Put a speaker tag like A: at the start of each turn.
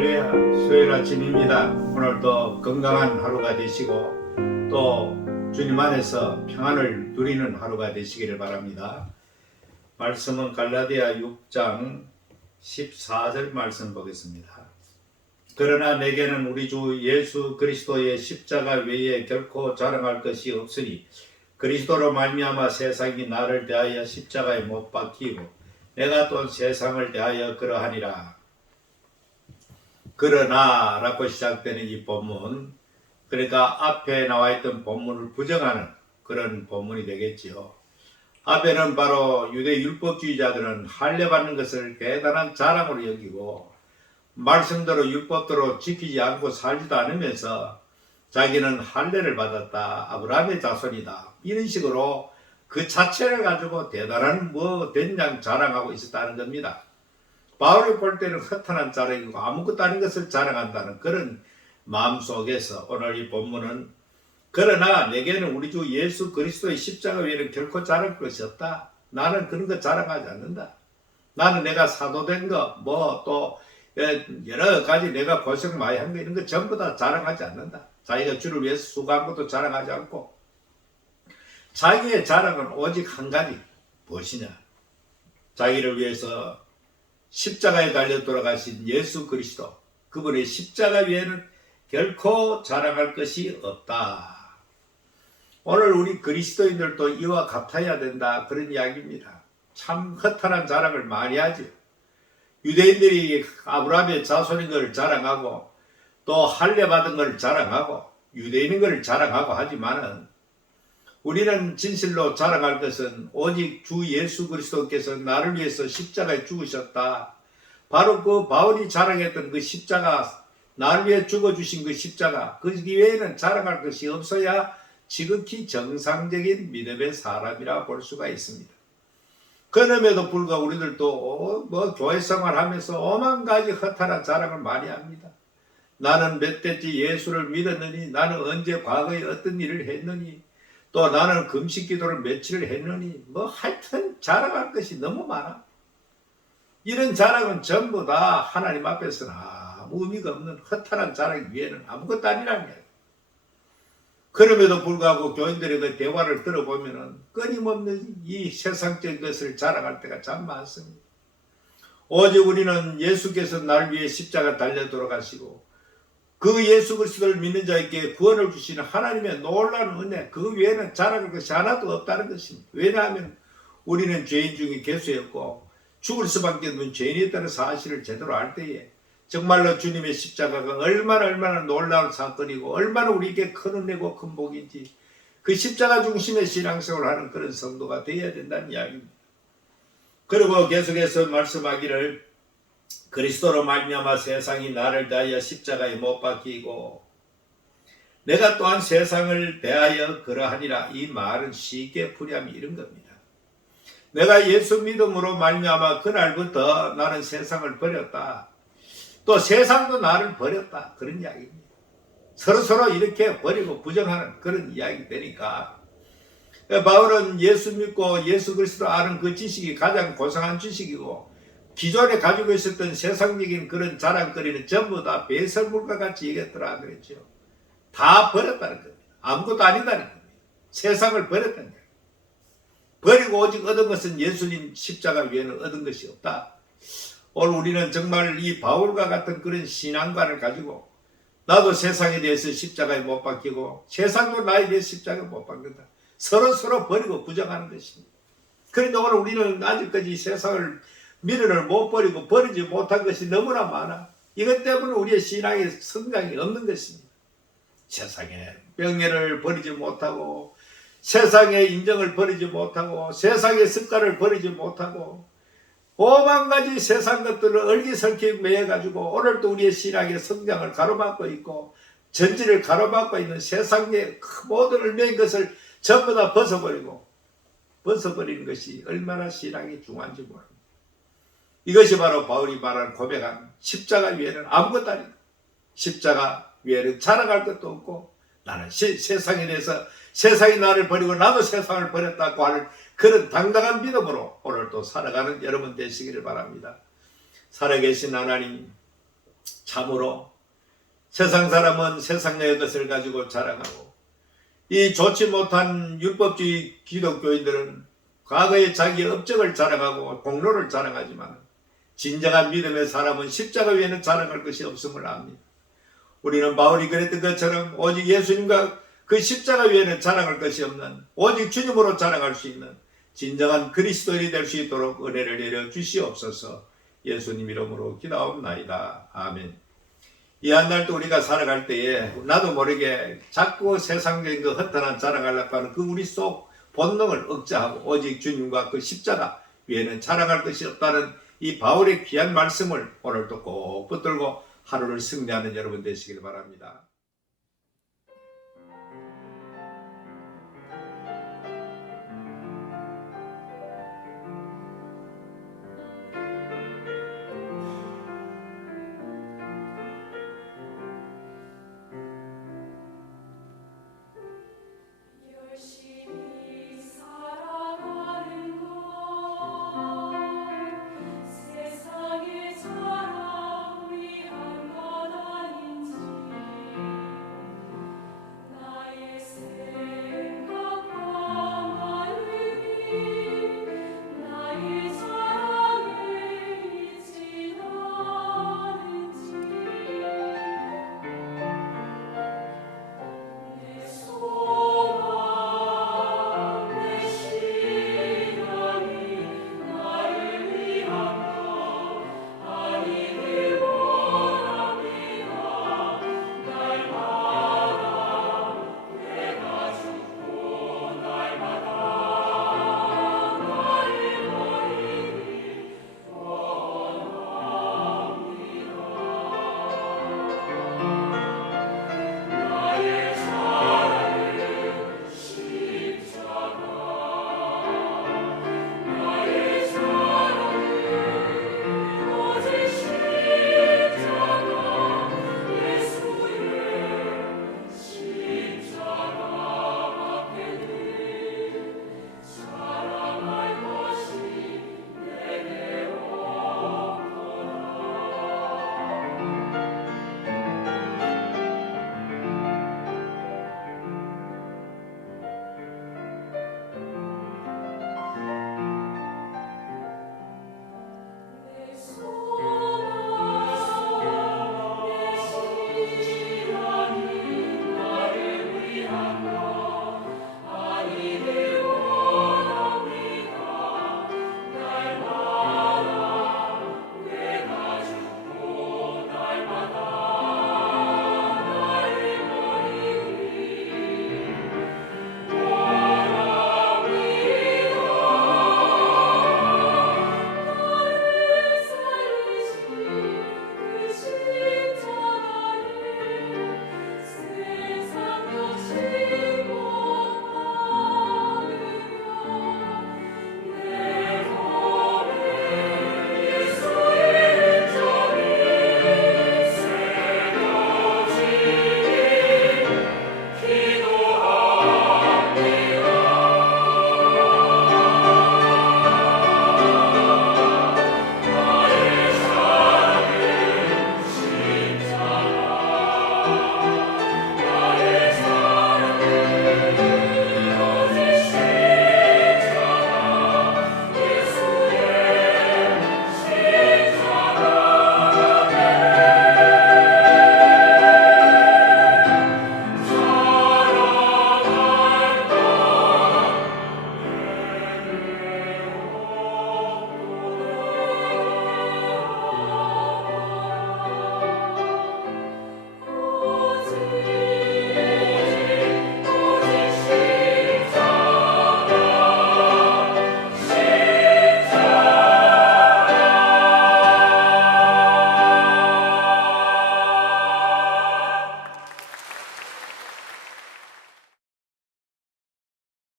A: 할렐루야 수요일 아침입니다. 오늘도 건강한 하루가 되시고 또 주님 안에서 평안을 누리는 하루가 되시기를 바랍니다. 말씀은 갈라디아 6장 14절 말씀 보겠습니다. 그러나 내게는 우리 주 예수 그리스도의 십자가 외에 결코 자랑할 것이 없으니 그리스도로 말미암아 세상이 나를 대하여 십자가에 못 박히고 내가 또 세상을 대하여 그러하니라. 그러나 라고 시작되는 이 본문 그러니까 앞에 나와 있던 본문을 부정하는 그런 본문이 되겠지요. 앞에는 바로 유대 율법주의자들은 할례 받는 것을 대단한 자랑으로 여기고 말씀대로 율법대로 지키지 않고 살지도 않으면서 자기는 할례를 받았다 아브라함의 자손이다 이런 식으로 그 자체를 가지고 대단한 뭐 된장 자랑하고 있었다는 겁니다. 바울이 볼 때는 허탄한 자랑이고 아무것도 아닌 것을 자랑한다는 그런 마음 속에서 오늘 이 본문은 그러나 내게는 우리 주 예수 그리스도의 십자가 외에는 결코 자랑할 것이 없다. 나는 그런 거 자랑하지 않는다. 나는 내가 사도된 거, 뭐 또 여러 가지 내가 고생 많이 한 거 이런 거 전부 다 자랑하지 않는다. 자기가 주를 위해서 수고한 것도 자랑하지 않고 자기의 자랑은 오직 한 가지 무엇이냐? 자기를 위해서 십자가에 달려 돌아가신 예수 그리스도 그분의 십자가 외에는 결코 자랑할 것이 없다. 오늘 우리 그리스도인들도 이와 같아야 된다 그런 이야기입니다. 참 허탈한 자랑을 많이 하죠. 유대인들이 아브라함의 자손인 걸 자랑하고 또 할례 받은 걸 자랑하고 유대인인 걸 자랑하고 하지만은 우리는 진실로 자랑할 것은 오직 주 예수 그리스도께서 나를 위해서 십자가에 죽으셨다. 바로 그 바울이 자랑했던 그 십자가, 나를 위해 죽어주신 그 십자가, 그 외에는 자랑할 것이 없어야 지극히 정상적인 믿음의 사람이라 볼 수가 있습니다. 그럼에도 불구하고 우리들도 뭐 교회 생활하면서 오만 가지 허탈한 자랑을 많이 합니다. 나는 몇 대째 예수를 믿었느니, 나는 언제 과거에 어떤 일을 했느니, 또 나는 금식 기도를 며칠을 했느니 뭐 하여튼 자랑할 것이 너무 많아. 이런 자랑은 전부 다 하나님 앞에서는 아무 의미가 없는 허탈한 자랑 위에는 아무것도 아니라는 거예요. 그럼에도 불구하고 교인들의 그 대화를 들어보면은 끊임없는 이 세상적인 것을 자랑할 때가 참 많습니다. 오직 우리는 예수께서 날 위해 십자가 달려 돌아가시고 그 예수 그리스도를 믿는 자에게 구원을 주시는 하나님의 놀라운 은혜 그 외에는 자랑할 것이 하나도 없다는 것입니다. 왜냐하면 우리는 죄인 중에 개수였고 죽을 수밖에 없는 죄인이었다는 사실을 제대로 알 때에 정말로 주님의 십자가가 얼마나 얼마나 놀라운 사건이고 얼마나 우리에게 큰 은혜고 큰 복인지 그 십자가 중심의 신앙생활을 하는 그런 성도가 되어야 된다는 이야기입니다. 그리고 계속해서 말씀하기를 그리스도로 말미암아 세상이 나를 대하여 십자가에 못 박히고 내가 또한 세상을 대하여 그러하니라 이 말은 쉽게 풀이하면 이런 겁니다. 내가 예수 믿음으로 말미암아 그날부터 나는 세상을 버렸다. 또 세상도 나를 버렸다. 그런 이야기입니다. 서로 서로 이렇게 버리고 부정하는 그런 이야기 되니까 바울은 예수 믿고 예수 그리스도 아는 그 지식이 가장 고상한 지식이고 기존에 가지고 있었던 세상적인 그런 자랑거리는 전부 다 배설물과 같이 얘기했더라 그랬죠. 다 버렸다는 겁니다. 아무것도 아니다는 겁니다. 세상을 버렸다는 거예요. 버리고 오직 얻은 것은 예수님 십자가 외에는 얻은 것이 없다. 오늘 우리는 정말 이 바울과 같은 그런 신앙관을 가지고 나도 세상에 대해서 십자가에 못 박히고 세상도 나에 대해 십자가에 못 박는다. 서로 서로 버리고 부정하는 것입니다. 그런데 오늘 우리는 아직까지 세상을 미련을 못 버리고 버리지 못한 것이 너무나 많아. 이것 때문에 우리의 신앙의 성장이 없는 것입니다. 세상에 명예를 버리지 못하고 세상의 인정을 버리지 못하고 세상의 습관을 버리지 못하고 오만 가지 세상 것들을 얼기설키 매여가지고 오늘도 우리의 신앙의 성장을 가로막고 있고 전지를 가로막고 있는 세상의 모든 을매인 것을 전부 다 벗어버리고 벗어버리는 것이 얼마나 신앙이 중요한지 모릅니다. 이것이 바로 바울이 말하는 고백한 십자가 위에는 아무것도 아니다. 십자가 위에는 자랑할 것도 없고 나는 시, 세상에 대해서 세상이 나를 버리고 나도 세상을 버렸다고 하는 그런 당당한 믿음으로 오늘도 살아가는 여러분 되시기를 바랍니다. 살아계신 하나님 참으로 세상 사람은 세상의 것을 가지고 자랑하고 이 좋지 못한 율법주의 기독교인들은 과거에 자기 업적을 자랑하고 공로를 자랑하지만 진정한 믿음의 사람은 십자가 외에는 자랑할 것이 없음을 압니다. 우리는 바울이 그랬던 것처럼 오직 예수님과 그 십자가 외에는 자랑할 것이 없는 오직 주님으로 자랑할 수 있는 진정한 그리스도인이 될 수 있도록 은혜를 내려 주시옵소서 예수님 이름으로 기도하옵나이다. 아멘. 이 한 날도 우리가 살아갈 때에 나도 모르게 자꾸 세상적인 그 허탄한 자랑하려고 하는 그 우리 속 본능을 억제하고 오직 주님과 그 십자가 외에는 자랑할 것이 없다는 이 바울의 귀한 말씀을 오늘도 꼭 붙들고 하루를 승리하는 여러분 되시길 바랍니다.